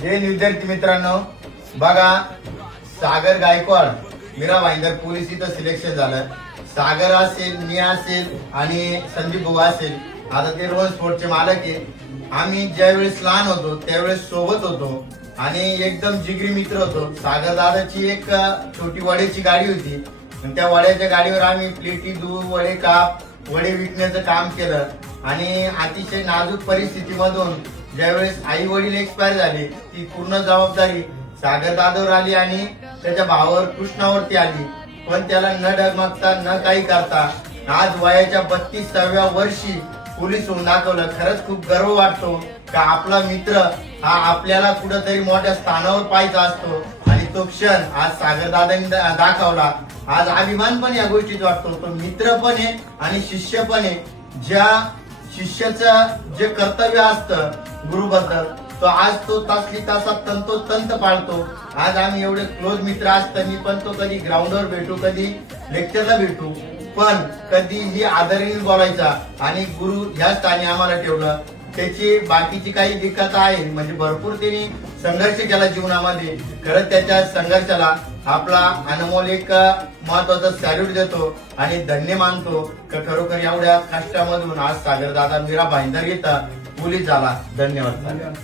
जय विद्यार्थी मित्रांनो, बघा सागर गायकवाड मीरा भाईंदर पोलीस इथं सिलेक्शन झालं. सागर असेल, मी असेल आणि संदीप भाऊ असेल. आता ते रोहन स्पोर्टचे मालक आहे. आम्ही ज्यावेळेस लहान होतो त्यावेळेस सोबत होतो आणि एकदम जिगरी मित्र होतो. सागर दादाची एक छोटी वड्याची गाडी होती आणि त्या वड्याच्या गाडीवर आम्ही प्लेटी, दूध, वडे, काप, वडे विकण्याचं काम केलं. आणि अतिशय नाजूक परिस्थितीमधून ज्यावेळेस आई वडील एक्सपायर झाले ती पूर्ण जबाबदारी सागर दादावर आली आणि त्याच्या भावावर कृष्णावरती आली. पण त्याला न डगमगता न काही करता आज वयाच्या 32व्या वर्षी पोलीस होऊन दाखवलं. खरंच खूप गर्व वाटतो का आपला मित्र हा आपल्याला कुठेतरी मोठ्या स्थानावर पाहायचा असतो आणि तो क्षण आज सागर दादांनी दाखवला. आज अभिमान पण या गोष्टीत वाटतो. तो मित्र पण आहे आणि शिष्य पण आहे. ज्या शिष्याचं जे कर्तव्य असतं गुरुबद्दल तो आज तो तासली तासात तंतोतंत पाळतो. आज आम्ही एवढे क्लोज मित्र असताना पण तो कधी ग्राउंडवर भेटू, कधी लेक्चरला भेटू, पण कधीही आदरणीने बोलायचा आणि गुरु ह्या स्थानी आम्हाला ठेवलं. त्याची बाकीची काही दिक्कत आहे म्हणजे भरपूर त्यांनी संघर्ष केला जीवनामध्ये. खरंच त्याच्या संघर्षाला आपला अनमोल एक महत्वाचा सॅल्यूट देतो आणि धन्य मानतो. खरोखर एवढ्या कष्टामधून आज सागर दादा मीरा भाईंदर इथं पोलीस झाला. धन्यवाद.